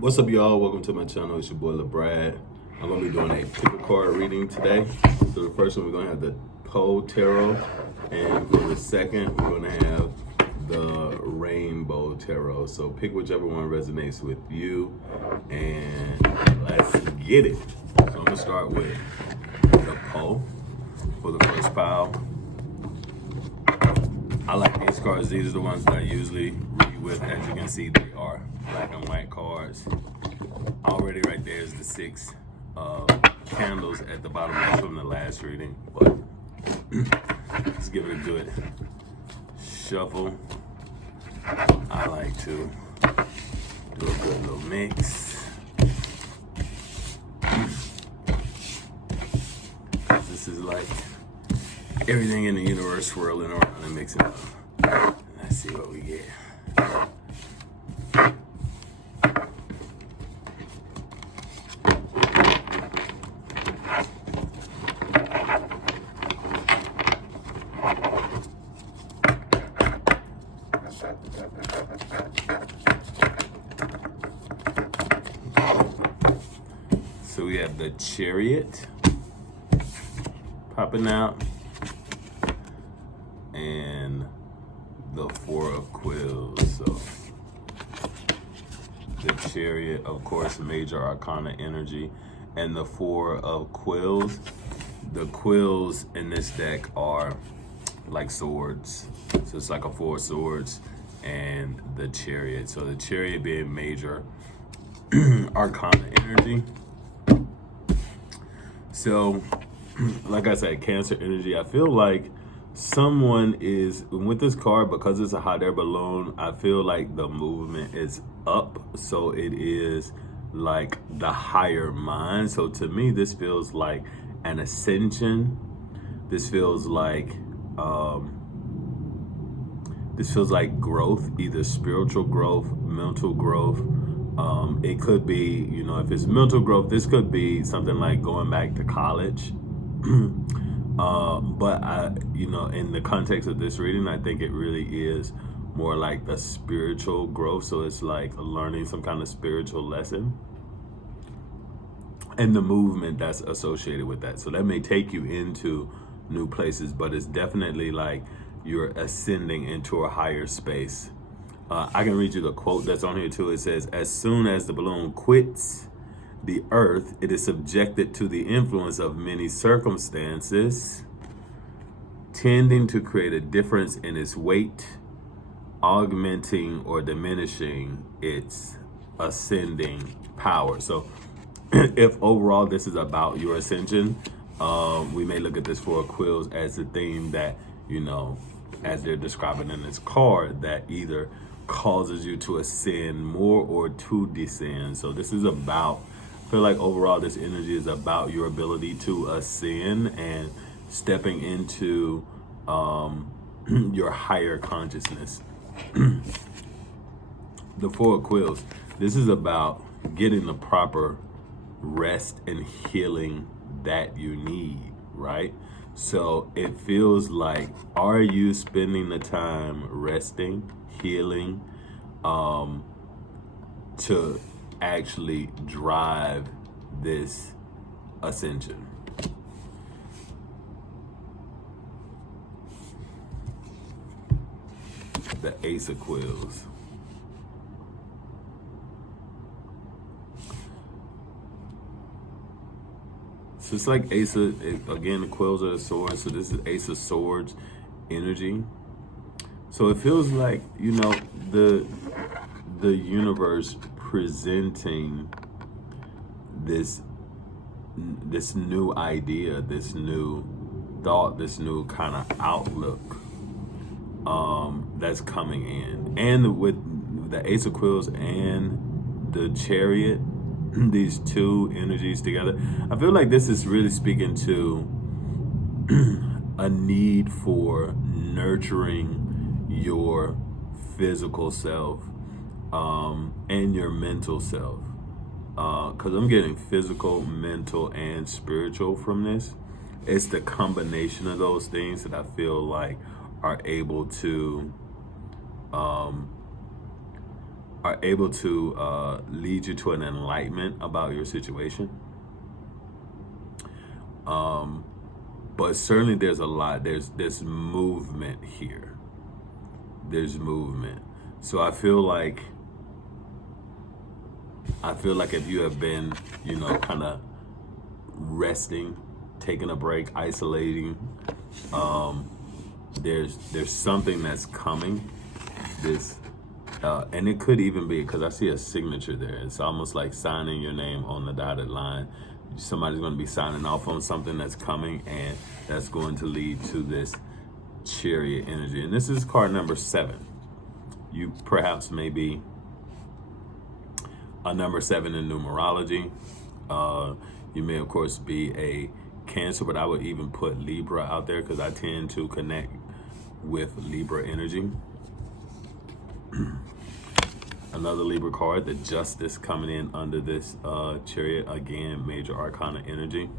What's up, y'all? Welcome to my channel. It's your boy LaBrad. I'm gonna be doing a pick a card reading today. So the first one, we're gonna have the Poe Tarot, and for the second, we're gonna have the Rainbow Tarot. So pick whichever one resonates with you, and let's get it. So I'm gonna start with the Poe for the first pile. I like these cards. These are the ones that I usually read with. As you can see, they are black and white cards. Already right there is the 6 candles at the bottom. That's from the last reading, but let's give it a good shuffle. I like to do a good little mix. This is like everything in the universe swirling around and mixing up. Let's see what we get. So we have the Chariot popping out, and the 4 of Quills. So the Chariot, of course, major arcana energy, and the 4 of Quills. The quills in this deck are like swords. So it's like a 4 swords and the Chariot. So the Chariot being major arcana energy. So, like I said, Cancer energy. I feel like someone is, with this card, because it's a hot air balloon, I feel like the movement is up. So it is like the higher mind. So to me, this feels like an ascension. This feels like growth, either spiritual growth, mental growth. It could be, you know, if it's mental growth, this could be something like going back to college. But you know, in the context of this reading, I think it really is more like the spiritual growth. So it's like learning some kind of spiritual lesson, and the movement that's associated with that. So that may take you into new places, but it's definitely like you're ascending into a higher space. I can read you the quote that's on here too. It says, "As soon as the balloon quits the earth, it is subjected to the influence of many circumstances, tending to create a difference in its weight, augmenting or diminishing its ascending power." So if overall this is about your ascension, we may look at this 4 of Quills as the theme that, you know, as they're describing in this card, that either causes you to ascend more or to descend. So this is about, I feel like overall this energy is about your ability to ascend and stepping into your higher consciousness. The 4 of Quills, this is about getting the proper rest and healing that you need, right? So it feels like, are you spending the time resting, healing, to actually drive this ascension? The Ace of Quills. So it's like Ace of, again, the Quills are the swords. So this is Ace of Swords energy. So it feels like, you know, the universe presenting this new idea, this new thought, this new kind of outlook that's coming in. And with the Ace of Quills and the Chariot, these two energies together, I feel like this is really speaking to a need for nurturing your physical self and your mental self, because I'm getting physical, mental, and spiritual from this. It's the combination of those things that I feel like are able to are able to lead you to an enlightenment about your situation. But certainly there's a lot, there's movement here. There's movement. So I feel like if you have been, kind of resting, taking a break, isolating, there's something that's coming. And it could even be, because I see a signature there. It's almost like signing your name on the dotted line. Somebody's going to be signing off on something that's coming, and that's going to lead to this Chariot energy. And this is card number 7. You perhaps may be a number 7 in numerology. You may, of course, be a Cancer, but I would even put Libra out there because I tend to connect with Libra energy. Another Libra card, the Justice, coming in under this Chariot. Again, major arcana energy.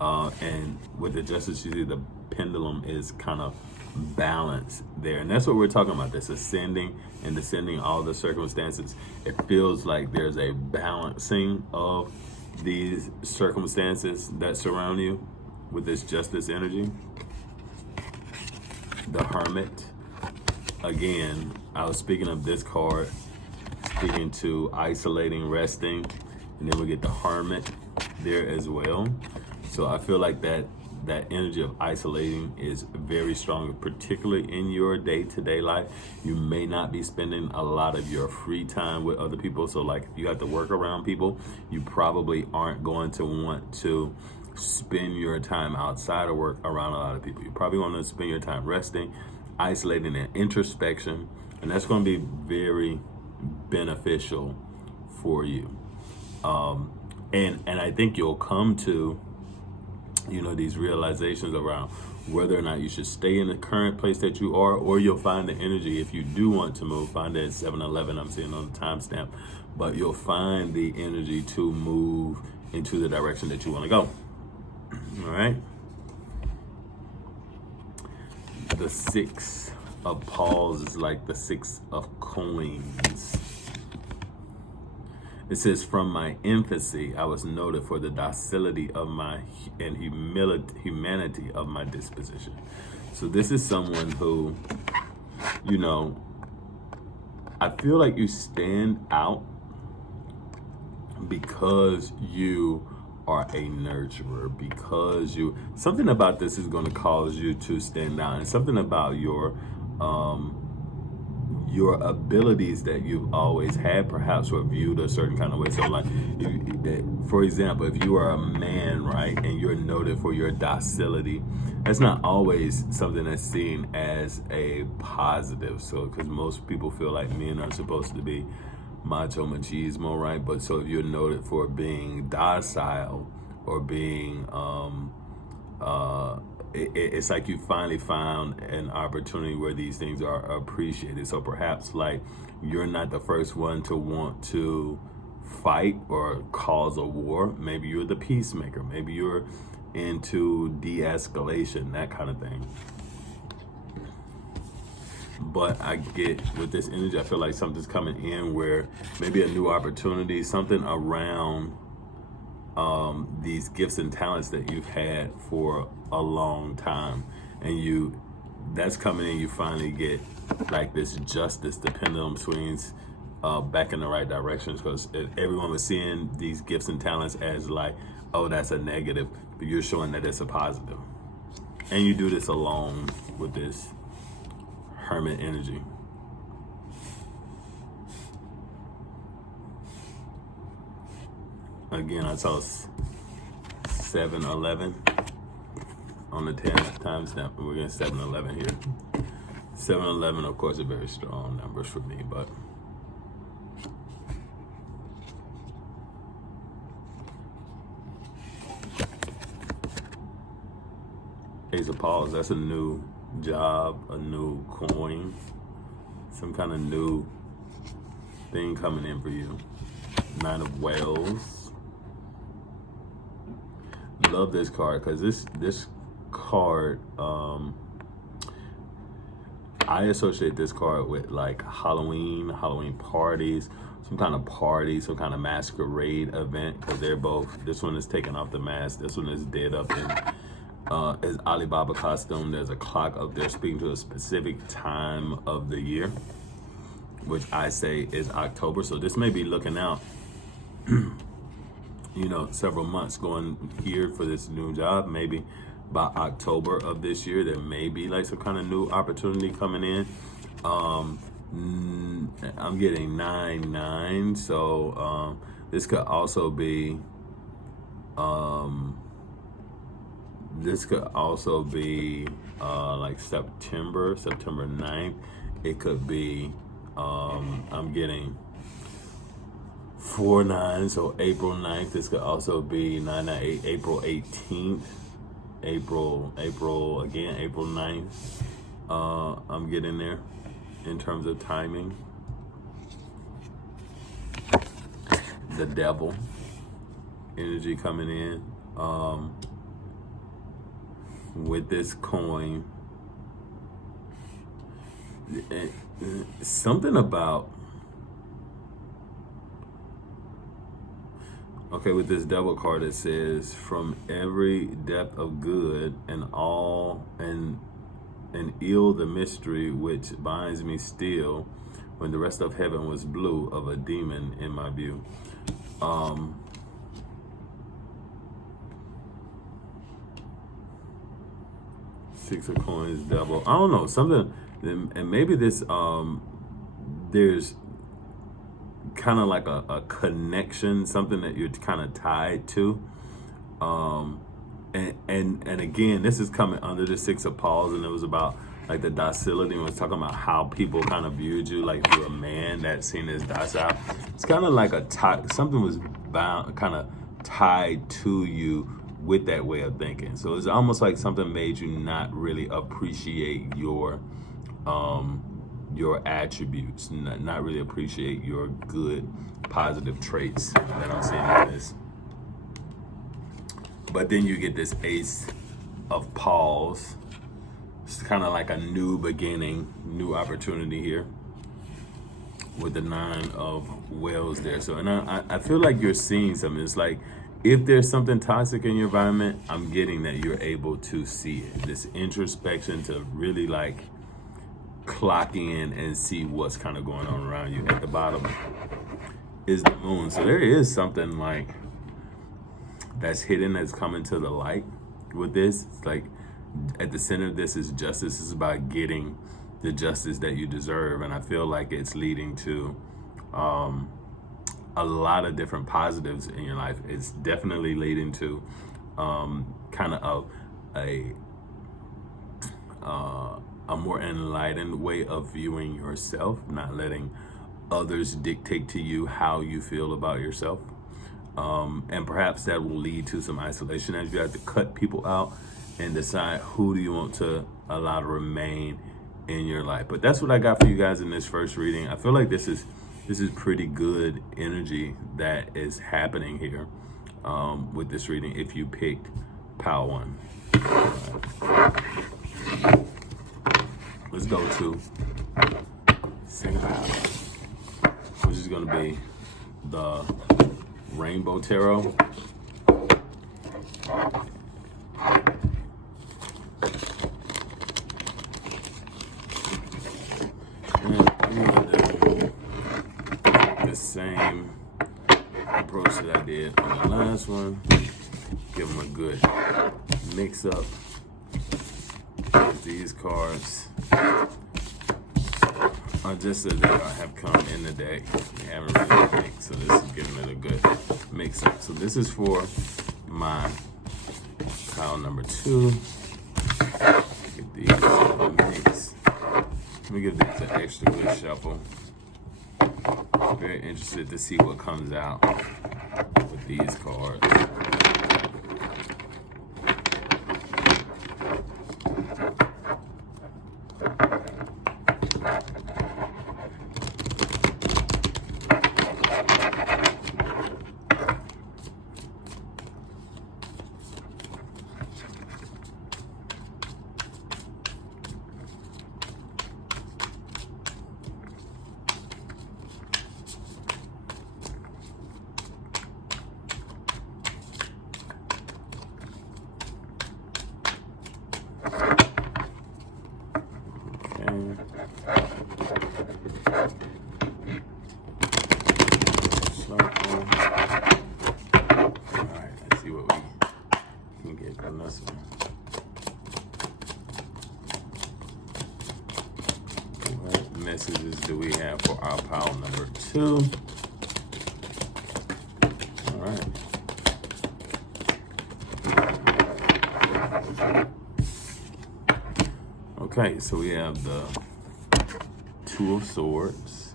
And with the Justice, you see the pendulum is kind of balanced there. And that's what we're talking about, this ascending and descending, all the circumstances. It feels like there's a balancing of these circumstances that surround you with this Justice energy. The Hermit. Again, I was speaking of this card, speaking to isolating, resting, and then we get the Hermit there as well. So I feel like that energy of isolating is very strong, particularly in your day-to-day life. You may not be spending a lot of your free time with other people. So like if you have to work around people, you probably aren't going to want to spend your time outside of work around a lot of people. You probably want to spend your time resting, isolating, and introspection. And that's going to be very beneficial for you. And I think you'll come to these realizations around whether or not you should stay in the current place that you are, or you'll find the energy, if you do want to move, find it at 7-11, I'm seeing on the timestamp, but you'll find the energy to move into the direction that you want to go. All right. The 6 of Paws is like the 6 of coins. It says, from my infancy, I was noted for the docility of my and humanity of my disposition. So this is someone who, I feel like you stand out because you are a nurturer, because something about this is going to cause you to stand out, and something about your abilities that you've always had perhaps were viewed a certain kind of way. So like, for example, if you are a man, right, and you're noted for your docility, that's not always something that's seen as a positive. So because most people feel like men are supposed to be macho machismo, right? But so if you're noted for being docile or being it's like you finally found an opportunity where these things are appreciated. So perhaps like you're not the first one to want to fight or cause a war. Maybe you're the peacemaker. Maybe you're into de-escalation, that kind of thing. But I get with this energy, I feel like something's coming in where maybe a new opportunity, something around these gifts and talents that you've had for a long time, and that's coming in. You finally get like this justice. The pendulum swings back in the right directions, because everyone was seeing these gifts and talents as like, oh, that's a negative, but you're showing that it's a positive. And you do this alone with this Hermit energy. Again, I saw 7-11 on the 10 timestamp. We're getting 7-11 here. 7-11, of course, are very strong numbers for me, but Ace of Paws, that's a new job, a new coin, some kind of new thing coming in for you. 9 of Whales. Love this card because this card, I associate this card with like Halloween parties, some kind of party, some kind of masquerade event, because they're both, this one is taking off the mask, this one is dead up in his Alibaba costume. There's a clock up there speaking to a specific time of the year, which I say is October. So this may be looking out, you know, several months going here for this new job. Maybe by October of this year, there may be like some kind of new opportunity coming in. I'm getting 9-9, so this could also be like September 9th. It could be I'm getting 4-9, so April 9th. This could also be 9-9, April 18th, April 9th. I'm getting there in terms of timing. The devil energy coming in with this coin. Something about, okay, with this devil card, it says, from every depth of good and all and ill the mystery which binds me still, when the rest of heaven was blue, of a demon in my view. Six of coins, devil. I don't know, something, and maybe this, there's kind of like a connection, something that you're kind of tied to. And again, this is coming under the Six of Paws, and it was about like the docility, and was talking about how people kind of viewed you, like if you're a man that's seen as docile. It's kind of like something was bound, kind of tied to you with that way of thinking. So it's almost like something made you not really appreciate your attributes, not really appreciate your good, positive traits that I'm seeing in this. But then you get this Ace of Paws. It's kind of like a new beginning, new opportunity here with the Nine of Wells there. So, and I feel like you're seeing something. It's like, if there's something toxic in your environment, I'm getting that you're able to see it. This introspection to really like clock in and see what's kind of going on around you. At the bottom is the Moon. So there is something like that's hidden, that's coming to the light with this. It's like at the center of this is justice. This is about getting the justice that you deserve. And I feel like it's leading to a lot of different positives in your life. It's definitely leading to kind of a more enlightened way of viewing yourself, not letting others dictate to you how you feel about yourself. And perhaps that will lead to some isolation as you have to cut people out and decide who do you want to allow to remain in your life. But that's what I got for you guys in this first reading. I feel like this is pretty good energy that is happening here with this reading if you picked Pile 1. Let's go to second pile, which is going to be the Rainbow Tarot. And I'm going to do the same approach that I did on the last one. Give them a good mix up. These cards are just as they have come in the deck. They haven't really mixed, so this is giving it a good mix up. So this is for my pile number 2. Get these mix. Let me give these an extra good shuffle. I'm very interested to see what comes out with these cards. right, let's see what we can get from this one. What messages do we have for our pile number 2? All right. Okay, so we have the 2 of Swords.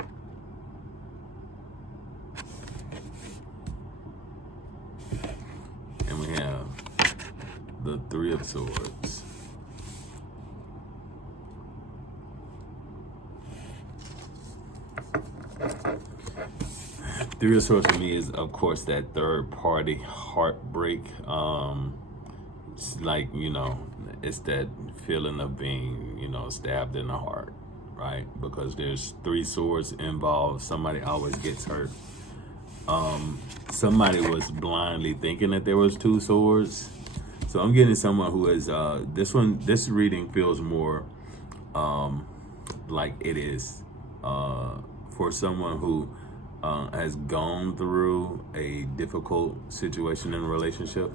And we have the 3 of Swords. Three of Swords for me is, of course, that third party heartbreak. It's like, you know, it's that feeling of being, you know, stabbed in the heart, right? Because there's 3 swords involved. Somebody always gets hurt. Somebody was blindly thinking that there was 2 swords. So I'm getting someone who is, this reading feels more like it is for someone who has gone through a difficult situation in a relationship.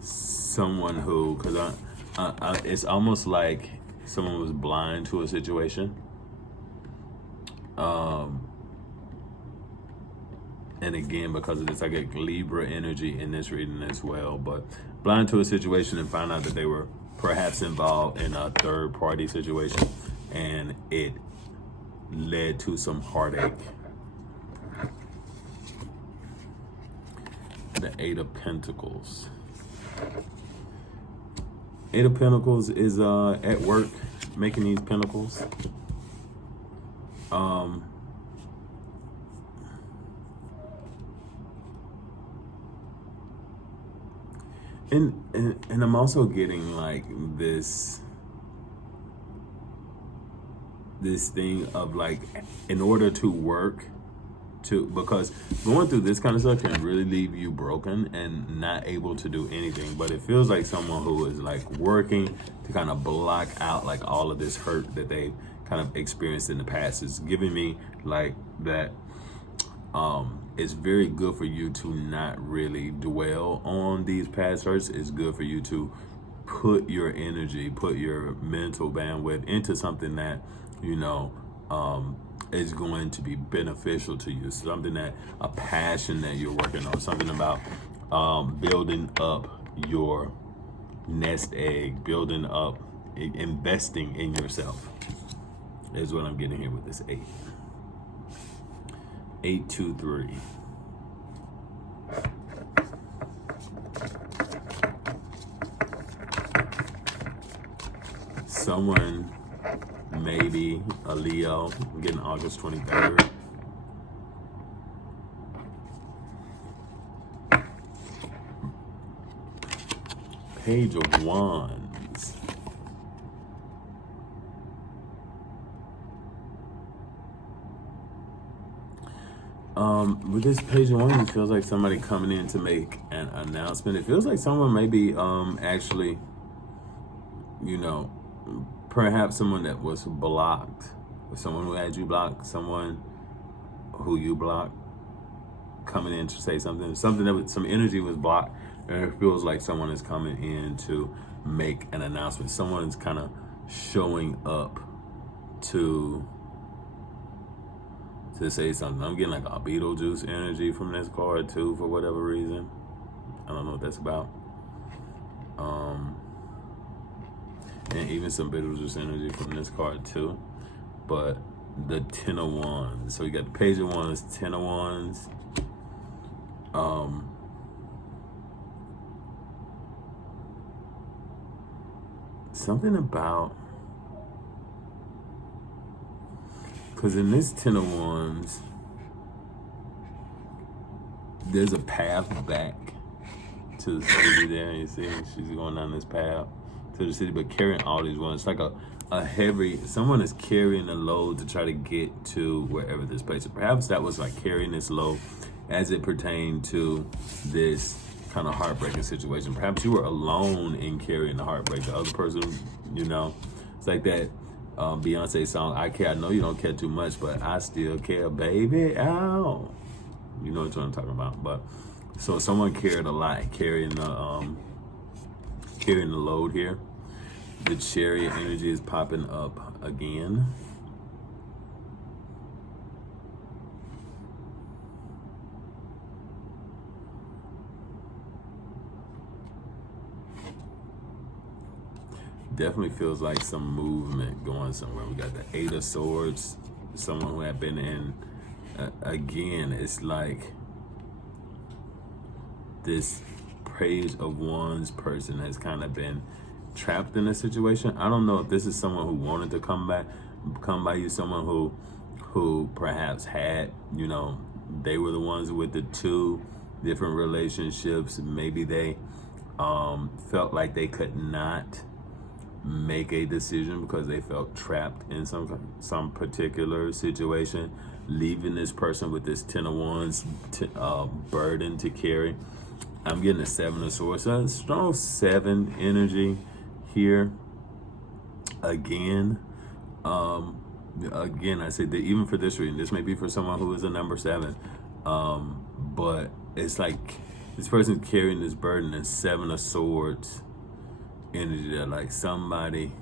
Someone who, because it's almost like someone was blind to a situation. And again, because of this, I get Libra energy in this reading as well, but blind to a situation and found out that they were perhaps involved in a third party situation, and it led to some heartache. The 8 of Pentacles. 8 of Pentacles is at work making these pentacles. And I'm also getting like this thing of like, in order to work, because going through this kind of stuff can really leave you broken and not able to do anything. But it feels like someone who is like working to kind of block out like all of this hurt that they kind of experienced in the past. Is giving me like that it's very good for you to not really dwell on these past hurts. It's good for you to put your energy, put your mental bandwidth into something that, you know, is going to be beneficial to you. Something that, a passion that you're working on, something about building up your nest egg, building up, investing in yourself is what I'm getting here with this 8. 8, 2, 3. Someone, maybe a Leo, getting August 23rd. Page of Wands. With this Page of Wands, it feels like somebody coming in to make an announcement. It feels like someone maybe actually, you know, perhaps someone that was blocked, or someone who had you blocked, someone who you blocked, coming in to say something that was, some energy was blocked, and it feels like someone is coming in to make an announcement. Someone's kind of showing up to say something. I'm getting like a Beetlejuice energy from this card too, for whatever reason. I don't know what that's about. And even some Beetlejuice energy from this card too. But the 10 of Wands. So you got the Page of Wands, 10 of Wands. Something about, because in this 10 of Wands, there's a path back to the city there. You see, she's going down this path to the city, but carrying all these wands. It's like a heavy, someone is carrying a load to try to get to wherever this place is. Perhaps that was like carrying this load as it pertained to this kind of heartbreaking situation. Perhaps you were alone in carrying the heartbreak. The other person, you know, it's like that Beyonce song, I Care. I know you don't care too much, but I still care, baby. Ow. You know what I'm talking about. But so someone cared a lot, carrying the load here. The Chariot energy is popping up again. Definitely feels like some movement going somewhere. We got the Eight of Swords, someone who had been in, again, it's like this Page of Wands person has kind of been trapped in a situation. I don't know if this is someone who wanted to come by you, someone who perhaps had, you know, they were the ones with the two different relationships. Maybe they felt like they could not make a decision because they felt trapped in some particular situation, leaving this person with this Ten of Wands burden to carry. I'm getting a Seven of Swords, so a strong 7 energy here. Again, I say that even for this reading, this may be for someone who is a number 7, but it's like this person's carrying this burden and 7 of Swords energy that like somebody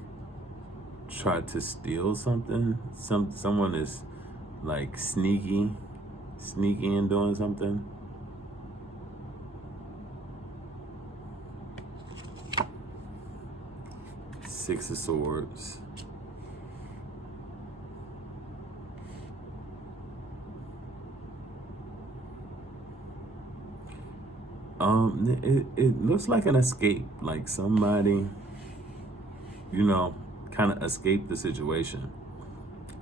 tried to steal something. Someone is like sneaky and doing something. Six of Swords. It looks like an escape, like somebody, you know, kind of escaped the situation.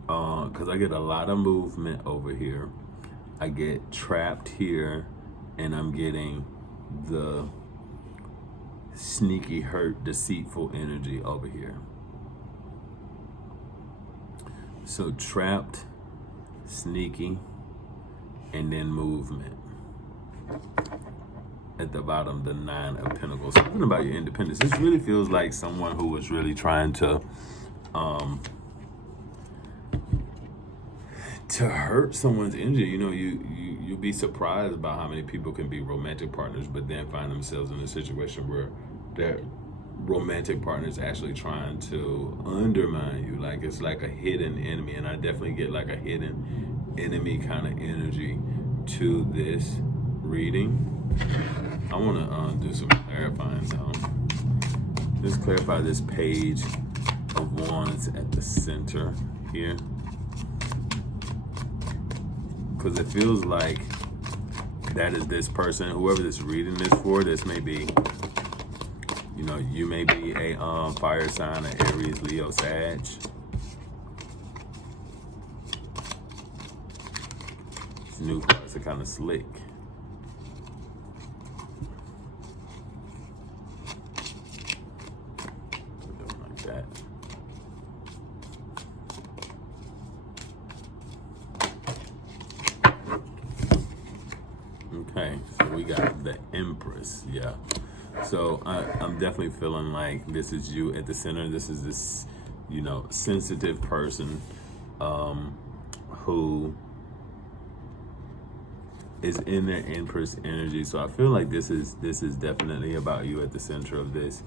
Because I get a lot of movement over here. I get trapped here, and I'm getting the sneaky, hurt, deceitful energy over here. So trapped, sneaky, and then movement. At the bottom, the 9 of Pentacles. Something about your independence. This really feels like someone who was really trying to hurt someone's energy. You know, you'll be surprised about how many people can be romantic partners, but then find themselves in a situation where their romantic partner is actually trying to undermine you. Like it's like a hidden enemy, and I definitely get like a hidden enemy kind of energy to this reading. I want to do some clarifying now. Just clarify this Page of Wands at the center here, because it feels like that is this person, whoever this reading is for. This may be, you know, you may be a fire sign, an Aries, Leo, Sag. These new cards are kind of slick. That. Okay, so we got the Empress. Yeah, so I'm definitely feeling like this is you at the center. This is this, you know, sensitive person who is in their Empress energy. So I feel like this is definitely about you at the center of this.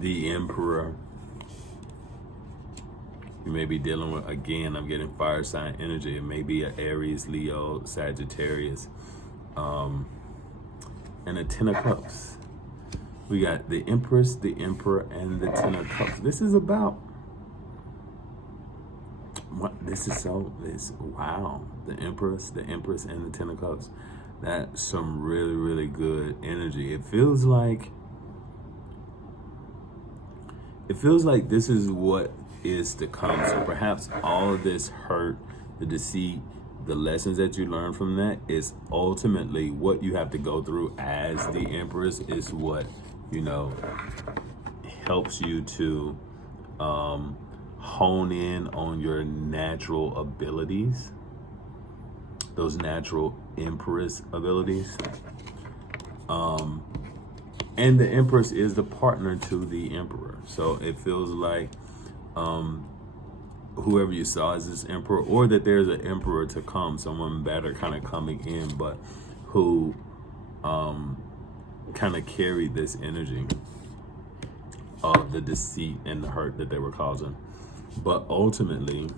The Emperor, you may be dealing with, again, I'm getting fire sign energy. It may be an Aries, Leo, Sagittarius, and a Ten of Cups. We got the Empress, the Emperor, and the Ten of Cups. This is about what? Wow. The Empress, and the Ten of Cups. That's some really, really good energy. It feels like this is what is to come. So perhaps all of this hurt, the deceit, the lessons that you learn from that is ultimately what you have to go through as the Empress is what, you know, helps you to hone in on your natural abilities, those natural Empress abilities. And the Empress is the partner to the Emperor. So it feels like whoever you saw as this emperor, or that there's an emperor to come, someone better kind of coming in, but who kind of carried this energy of the deceit and the hurt that they were causing. But ultimately,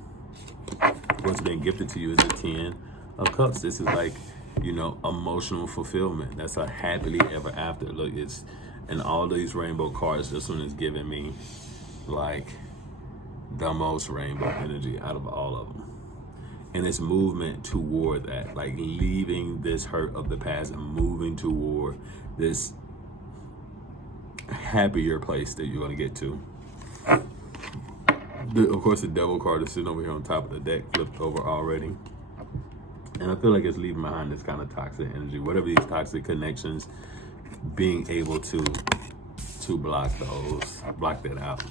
what's been gifted to you is the 10 of Cups. This is like, you know, emotional fulfillment. That's a happily ever after. Look, it's, and all these rainbow cards, this one is giving me like the most rainbow energy out of all of them. And it's movement toward that, like leaving this hurt of the past and moving toward this happier place that you're going to get to. Of course, the Devil card is sitting over here on top of the deck, flipped over already. And I feel like it's leaving behind this kind of toxic energy. Whatever these toxic connections, being able to block those, block that out.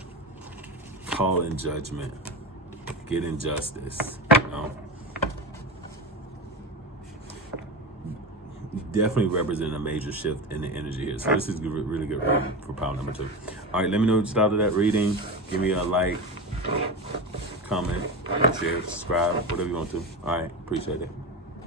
Call in judgment. Get injustice, you know. Definitely represent a major shift in the energy here. So this is really good reading for pile number 2. All right, let me know what you thought of that reading. Give me a like, comment, share, subscribe, whatever you want to. All right, appreciate it.